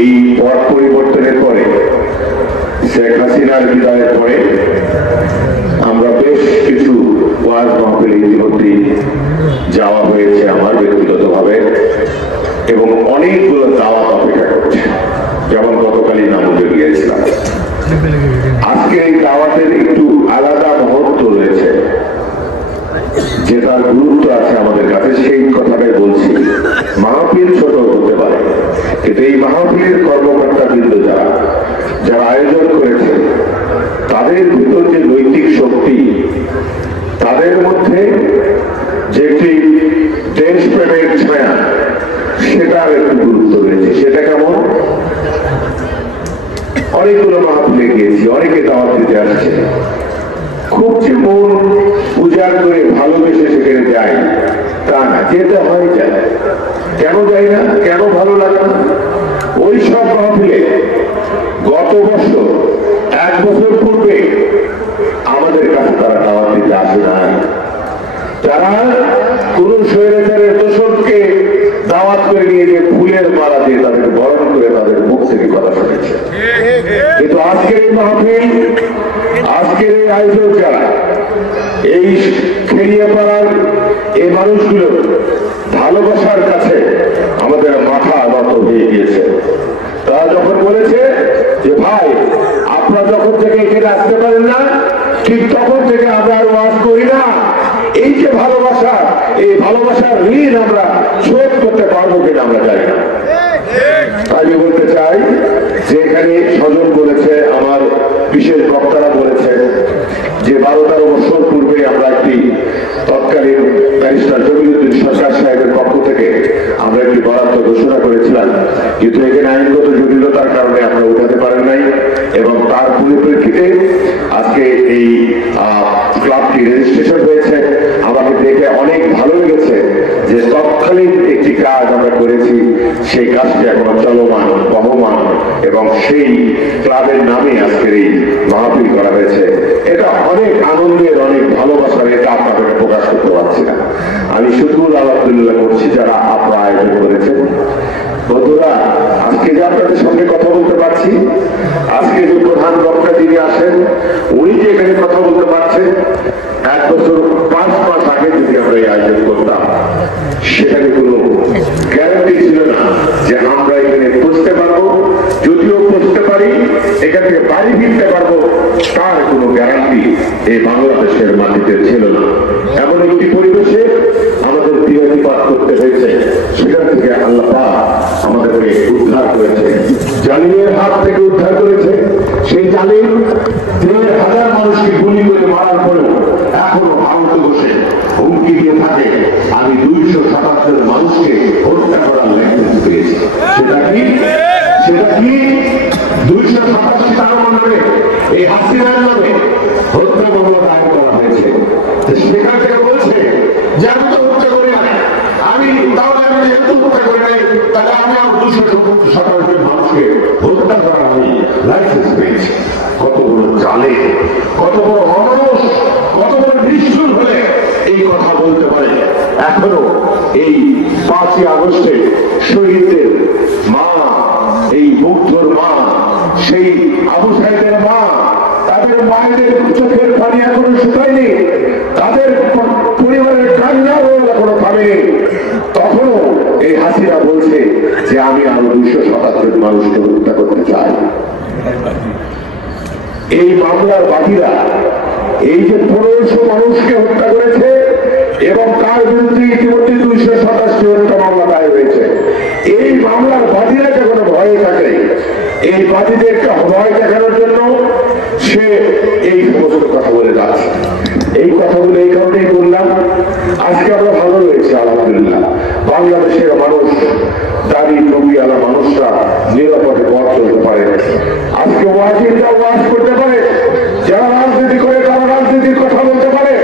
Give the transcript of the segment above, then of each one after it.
এই পট পরিবর্তনের পরে শেখ হাসিনার বিদায়ের পরে আমরা বেশ কিছু ওয়াজ মাহফিলে ইতিমধ্যে যাওয়া হয়েছে আমার ব্যক্তিগতভাবে, এবং অনেকগুলো দাওয়াত অপেক্ষা করছে, যেমন গতকালই নামুজে গিয়েছিলাম। আজকে এই দাওয়াতের একটু আলাদা মহত্ব রয়েছে, যেটার গুরুত্ব আছে আমাদের কাছে, সেই কথাটাই বলছি। মাহফিল ছোট হতে পারে, কিন্তু এই মাহফিলের কর্মকর্তা বৃন্দ যারা আয়োজন করেছে, তাদের ভিতর যে নৈতিক শক্তি, তাদের মধ্যে যে একটি দেশপ্রেমের ছায়া, সেটার একটু গুরুত্ব রয়েছে। সেটা কেমন? অনেকগুলো মাহফিলে গিয়েছি, অনেকে দাওয়াত দিতে আসছে, খুব যে মন উজাড় করে ভালোবেসে সেখানে যাই তা না, যেতে হয় যায়। কেন যাই না, কেন ভালো লাগে না? ওই সব মাহফিলে গত বছর, 1 বছর পূর্বে আমাদের কাছে তারা দাওয়াত দিতে আসে না। তারা কোন স্বৈরাচারের দোষরকে দাওয়াত করে নিয়ে যে ফুলের মালা দিয়ে তাদেরকে বরণ করে তাদের মুখ থেকে কথা শুনেছে। কিন্তু আজকের এই মাহফিল, আজকের এই আয়োজক যারা, এই খেলিয়াপাড়ার এই মানুষগুলো ভালোবাসার কাছে আমাদের মাথা নত হয়ে গিয়েছে। তারা যখন বলেছে যে ভাই, আপনারা যখন থেকে এখানে আসতে পারেন না, ঠিক তখন থেকে আমরা আর ওয়াজ করি না। এই যে ভালোবাসা, এই ভালোবাসার ঋণ আমরা শোধ করতে পারবো কিনা আমরা জানি না। আমি বলতে চাই যে এখানে স্বজন বলেছে, আমার বিশেষ বক্তারা বলেছে যে 12-13 বছর পূর্বে আমরা একটি তৎকালীন ব্যারিস্টার জমিরুদ্দিন সরকার সাহেবের পক্ষ থেকে আমরা একটি বরাদ্দ ঘোষণা করেছিলাম, কিন্তু এখানে আইনগত জটিলতার কারণে আমরা উঠাতে পারেন নাই, এবং তার পরিপ্রেক্ষিতে আজকে এই ক্লাবটি রেজিস্ট্রেশন হয়েছে। আমাকে দেখে অনেক ভালো লেগেছে যে তৎকালীন একটি কাজ আমরা করেছি, সেই কাজটি এখন চলমান, বহমান, এবং সেই ক্লাবের নামে আজকের এই মাহফিল করা হয়েছে। এটা অনেক আনন্দের, অনেক ভালোবাসার, এটা আপনাদের প্রকাশ করতে পারছি না। আমি শুধু আলহামদুলিল্লাহ করছি যারা আপনারা আয়োজন করেছেন। বন্ধুরা, আজকে যে আপনাদের সঙ্গে কথা বলতে পারছি, আজকে যে প্রধান বক্তা যিনি আসেন, উনি যে এখানে কথা বলতে পারছেন, 1 বছর 5 মাস আগে যদি আমরা এই আয়োজন করতাম, সেখানে কোনো গ্যারান্টি ছিল না যে আমরা এখানে পৌঁছতে পারবো। যদিও পৌঁছতে পারি, এখান থেকে বাড়ি ফিরতে পারবো, তার কোনো গ্যারান্টি এই বাংলাদেশের মাটিতে ছিল না। এমন একটি পরিবেশে আমাদের বিরতিপাত করতে হয়েছে, সেখান থেকে আল্লাহ পাক আমাদেরকে উদ্ধার করেছে, জালিমের হাত থেকে উদ্ধার করেছে। সেই জালিম 1,500 মানুষকে গুলি করে মারার পরেও এখনো ভারতে বসে হুমকি দিয়ে থাকে, আমি 277 মানুষকে হত্যা করার লাইসেন্স পেয়েছি। সেটা কি 287 নামে, এই হাসিনার নামে হত্যা মামলা দায়ের করা হয়েছে। সেখান থেকে বলছে যে আমি তো হত্যা করি না, আমি তাহলে আমি যেহেতু হত্যা করি নাই, তাহলে আমি আর 277 মানুষকে হত্যা করার আমি লাইসেন্স পেয়েছি। কত বড় জালে, কত বড় অমানুষ, কত বড় নিষ্ঠুর হলে এই কথা বলতে পারে। এখনো এই 5ই আগস্টে শহীদদের মা, এই মুগ্ধর মা, সেই আবু সাইদের মা, তাদের মায়েদের চোখের পানি এখনো শুকায়নি, তাদের পরিবারের কান্নাও এখনো থামেনি। তখনও এই হাসিনা বলছে যে আমি আরো 277 মানুষকে হত্যা করতে চাই। এই মামলার বাদীরা এই যে 1500 মানুষকে হত্যা করেছে, এবং তার বিরুদ্ধে ইতিমধ্যে 227 হত্যা মামলা দায়ের হয়েছে। এই মামলার বাদীরা যখন ভয়ে থাকে, এই বাদীদেরকে ভয় দেখানোর জন্য সে এই সমস্ত কথা বলে যাচ্ছে। এই কথাগুলো এই কারণেই বললাম, আজকে আমরা ভালো রয়েছে আলহামদুলিল্লাহ। বাংলাদেশের মানুষ, দাড়ি টুপিওয়ালা মানুষরা নিরাপদে পথ চলতে পারে। আজকে ওয়াজিরা ওয়াজ করতে পারে, যারা রাজনীতি করে তারা রাজনীতির কথা বলতে পারে।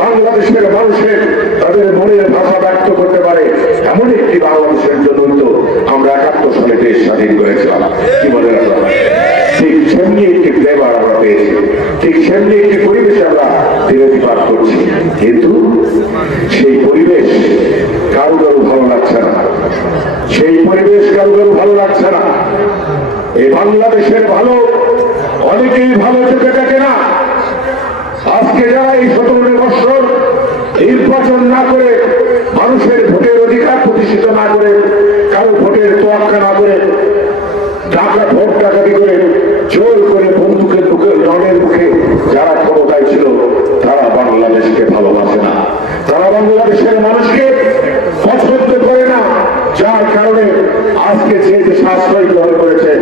বাংলাদেশের মানুষের তাদের মনের ভাষা ব্যক্ত করতে পারে। এমন একটি বাংলাদেশের জন্য তো আমরা 71 সালে দেশ স্বাধীন করেছিলাম, কি মনে রাখলাম? ঠিক সেমনি একটি ফ্লেভার আমরা পেয়েছি, ঠিক সেমনি একটি পরিবেশে আমরা বিরতিপাত করছি। কিন্তু সেই পরিবেশ কারো কারো ভালো লাগছে না, সেই পরিবেশ কারো কারো ভালো লাগছে না। এই বাংলাদেশের ভালো অনেকেই ভালো চোখে দেখে না। আজকে যারা এই 17 বছর নির্বাচন না করে, মানুষের ভোটের অধিকার প্রতিষ্ঠিত না করে, কারো ভোটের তোয়াক্কা না করে, ভোট ডাকাতি করে, জোর করে বন্দুকের মুখে, রণের মুখে যারা ক্ষমতায় ছিল, তারা বাংলাদেশকে ভালোবাসে না, তারা বাংলাদেশের মানুষকে পছন্দ করে না। যার কারণে আজকে যে দেশ আশ্রয় গ্রহণ করেছে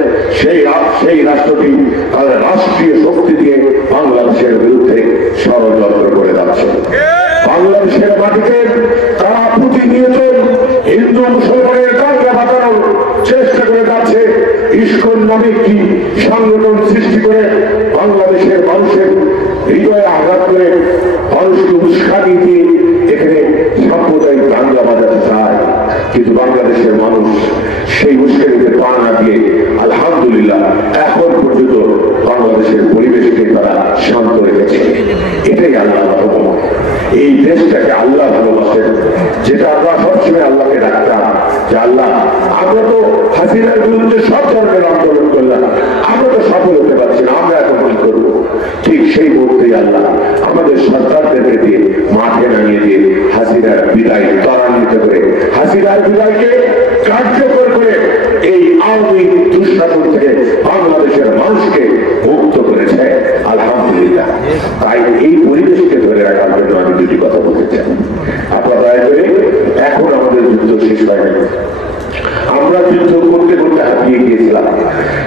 সেই রাষ্ট্রটি তাদের রাষ্ট্রীয় শক্তি দিয়ে বাংলাদেশের বিরুদ্ধে ষড়যন্ত্র করে যাচ্ছে। বাংলাদেশের মাটিতে তারা প্রতিনিয়ত হিন্দু মুসলমানের দাঙ্গা বাঁধানোর চেষ্টা করে যাচ্ছে। ইসকন নামে একটি সংগঠন সৃষ্টি করে বাংলাদেশের মানুষের হৃদয়ে আঘাত করে মানুষকে উস্কানি দিয়ে এখানে সাম্প্রদায়িক দাঙ্গা বাঁধাতে চায়। কিন্তু বাংলাদেশের মানুষ সেই উস্কানিতে পা না দিয়ে আলহামদুলিল্লাহ এখন পর্যন্ত বাংলাদেশের পরিবেশকে তারা শান্ত রেখেছে। এটাই আল্লাহ রহমত। এই দেশটাকে আল্লাহ ভালোবাসেন, যেটা আমরা সবসময় আল্লাহকে ডাকতাম যে আল্লাহ, আমরা তো হাসিনার বিরুদ্ধে সব ধরনের আন্দোলন করলাম, আমরা তো সফল হতে পারছি না, আমরা এখন কি করবো? ঠিক সেই মুহূর্তে আল্লাহ আমাদের সরকারদেরকে দিয়ে মাঠে নামিয়ে দিয়ে হাসিনার বিদায় ত্বরান্বিত করে, হাসিনার বিদায়কে কার্যকর করে এই আওয়ামী দুঃশাসন থেকে বাংলাদেশের মানুষকে মুক্ত করেছে আলহামদুলিল্লাহ। তাই এই পরিবেশকে ধরে রাখার জন্য আমি দুটি কথা বলতে চাই। আপনারা দয়া করে, এখন আমাদের যুদ্ধ শেষ হয়নি, আমরা যুদ্ধ করতে করতে হারিয়ে গিয়েছিলাম,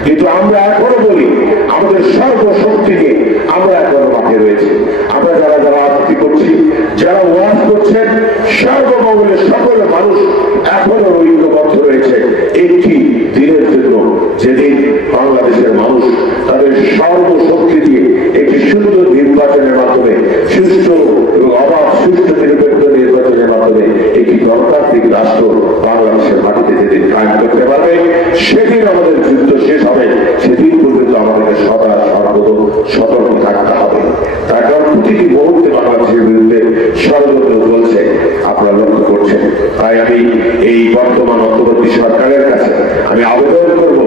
কিন্তু আমরা এখনো বলি আমাদের সর্বশক্তি নিয়ে আমরা এখনো মাঠে রয়েছি। আমরা যারা যারা আত্মীতি করছি, যারা ওয়াজ করছেন, সর্বমঙ্গলের সকল মানুষ এখনো ঐক্যবদ্ধ রয়েছে একটি দিনের জন্য, যেদিন বাংলাদেশের মানুষ তাদের সর্বশক্তি দিয়ে একটি সুন্দর নির্বাচনের মাধ্যমে, সুষ্ঠু এবং অবাধ সুষ্ঠু নিরপেক্ষ নির্বাচনের মাধ্যমে একটি গণতান্ত্রিক রাষ্ট্র বাংলাদেশের মাটিতে যেদিন কায়েম করতে পারবে, সেদিন আমাদের যুদ্ধ শেষ হবে। সেদিন পর্যন্ত আমাদেরকে সদা সর্বদা সতর্ক থাকতে হবে। তার কারণ প্রতিটি মুহূর্তে বাংলাদেশের বিরুদ্ধে ষড়যন্ত্র চলছে, আপনারা লক্ষ্য করছেন। তাই আমি এই বর্তমান অন্তর্বর্তী সরকারের কাছে আমি আবেদন করব,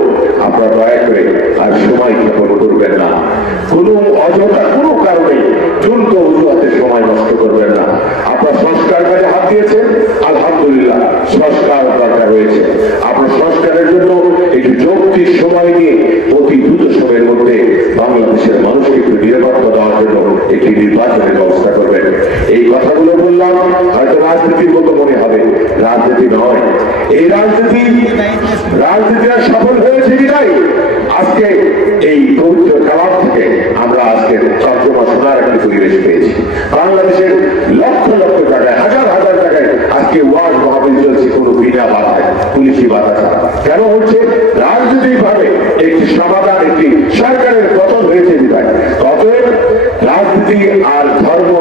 আপনারা দয়া করে আর সময় ক্ষেপণ করবেন না, কোনো অযথা কোনো কারণে দ্রুত অজুহাতে সময় নষ্ট করবেন না। আপনার সংস্কার কাজে হাত দিয়েছেন, আলহামদুলিল্লাহ সংস্কার দরকার রয়েছে। আপনার সংস্কারের জন্য একটু যৌক্তিক সময় নিয়ে অতি দ্রুত সময়ের মধ্যে বাংলাদেশের মানুষকে একটু নিরাপত্তা দেওয়ার জন্য একটি নির্বাচনের ব্যবস্থা করবেন। এই কথাগুলো বললাম, হয়তো রাজনীতির মতো মনে হবে, রাজনীতি নয়। এই রাজনীতিরা সফল হয়েছে কিনাই আজকে এই পবিত্র কালাম থেকে আমরা আজকে তর্জমা শোনার একটি পরিবেশ পেয়েছি। বাংলাদেশের লক্ষ লক্ষ জায়গায়, হাজার হাজার জায়গায় আজকে ওয়াজ মাহফিল চলছে কোনো বিনা বাধায়, পুলিশি বাধা ছাড়া। কেন হচ্ছে? রাজনৈতিক ভাবে একটি সমাধান, একটি সরকারের পতন হয়েছে বিধায়। অতএব রাজনীতি আর ধর্ম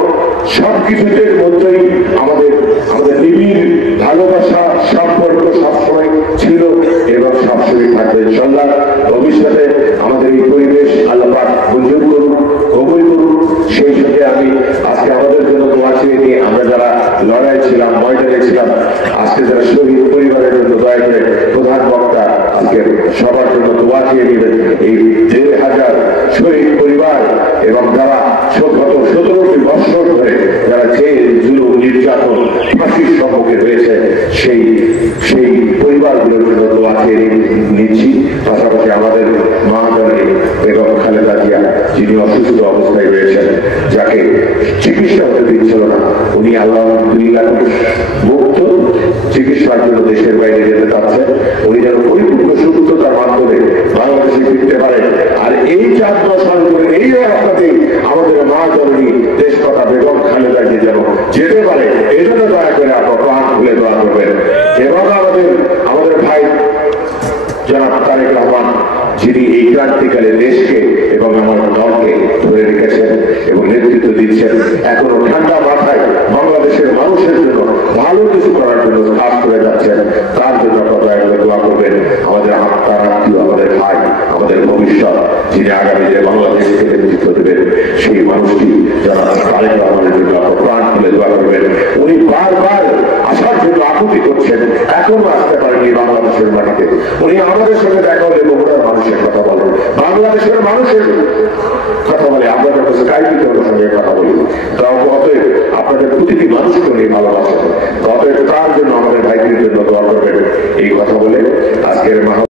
সবকিছুতে মধ্যেই আমাদের নিবিড় ভালোবাসা সম্পর্ক সবসময় ছিল এবং সবসময় থাকবে ইনশাআল্লাহ। ভবিষ্যতে আমাদের এই পরিবেশ আল্লাহ পাক মঞ্জুর করুন, কবুল করুন। সেই সঙ্গে আমি আজকে আমাদের জন্য দোয়া চেয়ে নিয়ে, আমরা যারা লড়াই ছিলাম, ময়দানে ছিলাম, আজকে যারা শহীদ পরিবারের জন্য দয়া করে প্রধান বক্তা আজকে সবার জন্য দোয়া চেয়ে নেবেন। এই 1,500 শহীদ পরিবার এবং যারা 17টি বৎসর ধরে যারা জেল, জুলুম, নির্যাতন, ফাঁসির সম্মুখে রয়েছে, সেই পরিবারগুলোর জন্য দোয়া চেয়ে নিচ্ছি। পাশাপাশি আমাদের মা জননী বেগম খালেদা জিয়া, যিনি অসুস্থ অবস্থায় রয়েছেন, যাকে চিকিৎসা হতে দিচ্ছিল না, উনি আলহামদুলিল্লাহ মুক্ত, চিকিৎসার জন্য দেশের বাইরে যেতে চাচ্ছেন। উনি যেন পরিপূর্ণ সুস্থতার মাধ্যমে বাংলাদেশে ফিরতে পারেন। আর এই 4 সাল ধরে এই অবস্থাতে আমাদের মা জননী দেশ কথা বেগম খালেদা জিয়া যেন যেতে পারে, এই জন্য দয়া করে আপনার প্রাণ খুলে দোয়া করবেন। এবং আমাদের ভাই জনাব তারেক রহমান, যিনি এই ক্রান্তিকালে দেশকে এবং আমার দলকে ধরে রেখেছেন এবং নেতৃত্ব দিচ্ছেন, এখনো ঠান্ডা মাথায় বাংলাদেশের মানুষের জন্য ভালো কিছু করার জন্য কাজ করে যাচ্ছেন। তার জন্য দয়া করে দোয়া করবেন। আমাদের আত্মীয়, আমাদের ভাই, আমাদের ভবিষ্যৎ, যিনি আগামী দিনে বাংলাদেশকে নেতৃত্ব দেবেন, সেই মানুষটি যারা তারেক রহমানের জন্য প্রাণ খুলে দোয়া করবেন। উনি বারবার আসার জন্য আকুতি করছেন, এখনো আসতে পারেনি বাংলাদেশের মাটিতে। উনি আমাদের সঙ্গে দেখা হলে বগুড়ার মানুষের কথা বাংলাদেশের মানুষের কথা বলে, আমরা যখন স্কাইপের সঙ্গে কথা বলি, অতএব আপনাদের প্রতিটি মানুষকে নিয়ে ভালোবাসা